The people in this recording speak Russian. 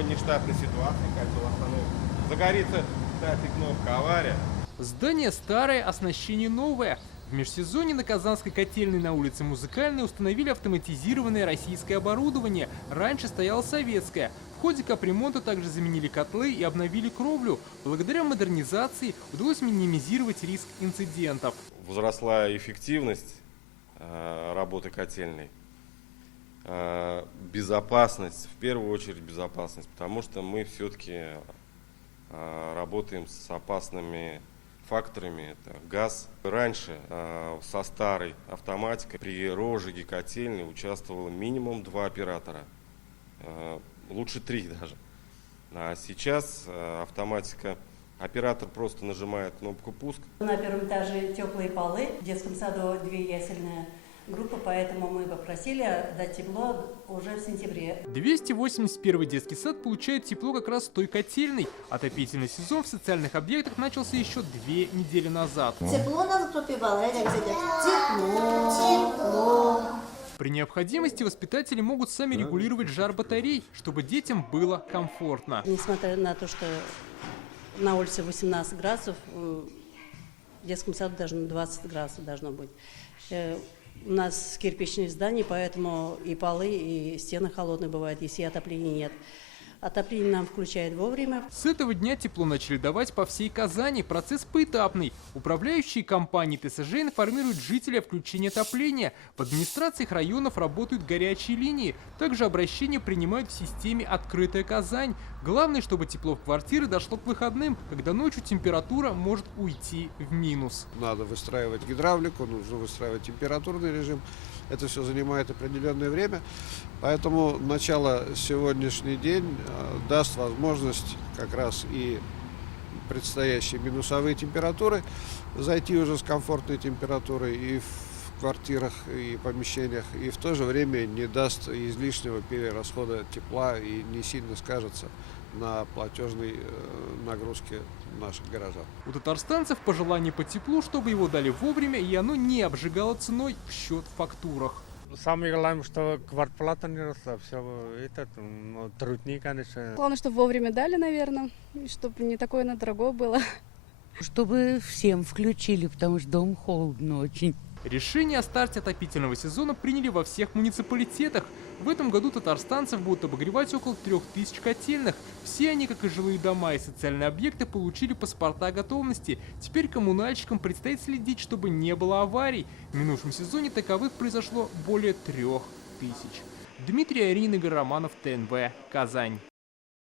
всего нештатной ситуации, кольцо остановки. Загорится, кстати, кнопка «Авария». Здание старое, оснащение новое. В межсезонье на Казанской котельной на улице Музыкальной установили автоматизированное российское оборудование. Раньше стояло советское. В ходе капремонта также заменили котлы и обновили кровлю. Благодаря модернизации удалось минимизировать риск инцидентов. Возросла эффективность работы котельной. Безопасность, в первую очередь безопасность, потому что мы все-таки работаем с опасными факторами, это газ. Раньше со старой автоматикой при розжиге котельной участвовало минимум 2 оператора, лучше 3 даже. А сейчас автоматика, оператор просто нажимает кнопку «Пуск». На первом этаже теплые полы, в детском саду 2 ясельные группы, поэтому мы попросили дать тепло уже в сентябре. 281-й детский сад получает тепло как раз с той котельной. Отопительный сезон в социальных объектах начался еще 2 недели назад. Тепло нас пропивало, тепло. При необходимости воспитатели могут сами регулировать жар батарей, чтобы детям было комфортно. Несмотря на то, что на улице 18 градусов, в детском саду даже 20 градусов должно быть. У нас кирпичные здания, поэтому и полы, и стены холодные бывают, если отопления нет. Отопление нам включают вовремя. С этого дня тепло начали давать по всей Казани. Процесс поэтапный. Управляющие компании ТСЖ информируют жителей о включении отопления. В администрациях районов работают горячие линии. Также обращения принимают в системе «Открытая Казань». Главное, чтобы тепло в квартиры дошло к выходным, когда ночью температура может уйти в минус. Надо выстраивать гидравлику, нужно выстраивать температурный режим. Это все занимает определенное время. Поэтому начало сегодняшний день даст возможность как раз и предстоящие минусовые температуры зайти уже с комфортной температурой и в квартирах, и помещениях, и в то же время не даст излишнего перерасхода тепла и не сильно скажется на платежной нагрузке наших горожан. У татарстанцев пожелание по теплу, чтобы его дали вовремя и оно не обжигало ценой в счет в фактурах. Самое главное, что квартплата не росла, все это труднее, конечно. Главное, чтобы вовремя дали, наверное, и чтобы не такое на дорогое было. Чтобы всем включили, потому что дом холодно очень. Решение о старте отопительного сезона приняли во всех муниципалитетах. В этом году татарстанцев будут обогревать около 3000 котельных. Все они, как и жилые дома и социальные объекты, получили паспорта готовности. Теперь коммунальщикам предстоит следить, чтобы не было аварий. В минувшем сезоне таковых произошло более 3000. Дмитрий Аринин, Игорь Романов, ТНВ, Казань.